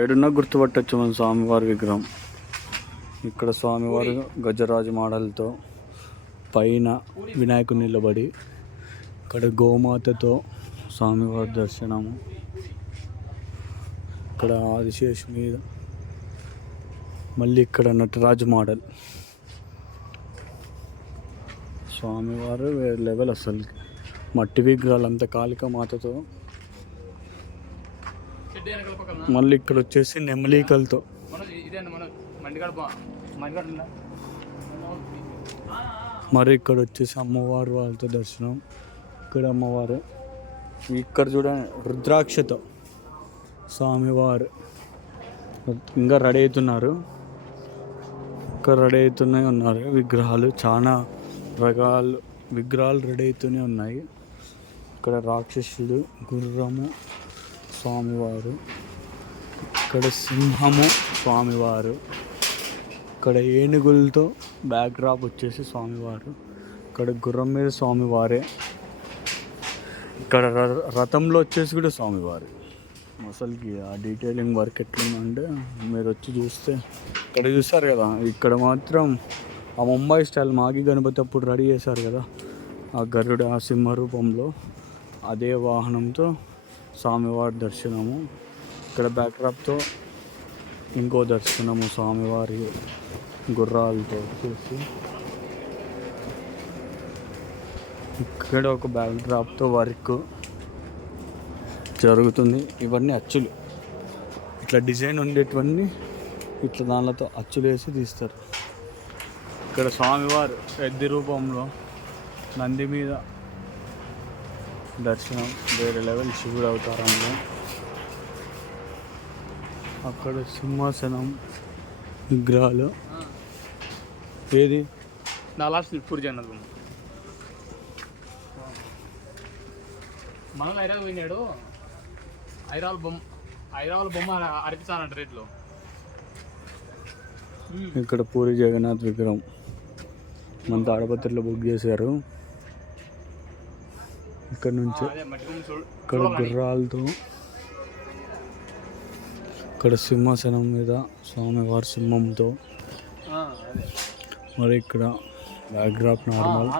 ఏడున్నా గుర్తుపట్టచ్చు మన స్వామివారి విగ్రహం. ఇక్కడ స్వామివారు గజరాజు మోడల్తో పైన వినాయకుడు నిలబడి, ఇక్కడ గోమాతతో స్వామివారి దర్శనము. ఇక్కడ ఆదిశేషు మీద మళ్ళీ ఇక్కడ నటరాజు మోడల్. స్వామివారు వేరే లెవెల్ అసలు. మట్టి విగ్రహాలు అంత కాళికా మాతతో. మళ్ళీ ఇక్కడ వచ్చేసి నెమలికలతో. మరి ఇక్కడ వచ్చేసి అమ్మవారు వాళ్ళతో దర్శనం. ఇక్కడ అమ్మవారు. ఇక్కడ చూడండి రుద్రాక్షతో స్వామివారు ఇంకా రెడీ అవుతున్నారు. ఇంకా రెడీ అవుతూనే ఉన్నారు విగ్రహాలు. చాలా రకాల విగ్రహాలు రెడీ అవుతూనే ఉన్నాయి. ఇక్కడ రాక్షసుడు, గుర్రము స్వామివారు, ఇక్కడ సింహము స్వామివారు, ఇక్కడ ఏనుగులతో బ్యాక్ డ్రాప్ వచ్చేసి స్వామివారు, ఇక్కడ గుర్రం మీద స్వామివారే, ఇక్కడ రథంలో వచ్చేసి కూడా స్వామివారు. అసలుకి ఆ డీటెయిలింగ్ వర్క్ ఎట్లుందంటే మీరు వచ్చి చూస్తే ఇక్కడ చూస్తారు కదా. ఇక్కడ మాత్రం ఆ ముంబై స్టైల్ మాగి గణపతి అప్పుడు రెడీ చేశారు కదా, ఆ గరుడ ఆ సింహ రూపంలో అదే వాహనంతో స్వామివారి దర్శనము. ఇక్కడ బ్యాక్డ్రాప్తో ఇంకో దర్శనము స్వామివారి గుర్రాలతో వచ్చేసి. ఇక్కడ ఒక బ్యాక్డ్రాప్తో వర్క్ జరుగుతుంది. ఇవన్నీ అచ్చులు, ఇట్లా డిజైన్ ఉండేటివన్నీ ఇట్లా దానితో అచ్చులు వేసి తీస్తారు. ఇక్కడ స్వామివారు ఎద్ది రూపంలో నంది మీద దర్శనం. వేరే లెవెల్ శివుడు అవతారంలో. అక్కడ సింహాసనం విగ్రహాలు. ఏది నా లాస్ట్ పూరి జనరల్ మనం ఐరాలు పోయినాడు. ఐరాల బొమ్మ అర్పించాలంట రేట్లో. ఇక్కడ పూరి జగన్నాథ్ విగ్రహం మన తాడపత్రిలో బుక్ చేశారు. ఇక్కడ నుంచి ఇక్కడ గుర్రాలతో, ఇక్కడ సింహాసనం మీద స్వామివారి సింహంతో. మరి ఇక్కడ బ్యాక్డ్రాప్ నార్మల్.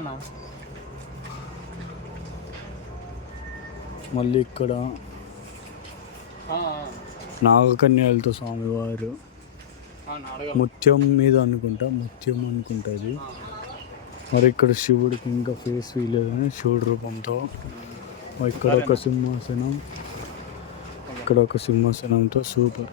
మళ్ళీ ఇక్కడ నాగకన్యలతో స్వామివారు ముత్యం మీద అనుకుంటా ఇది. మరి ఇక్కడ శివుడికి ఇంకా ఫేస్ వీలేదని శివుడి రూపంతో. ఇక్కడ ఒక సింహాసనం, ఇక్కడ ఒక సింహాసనంతో సూపర్.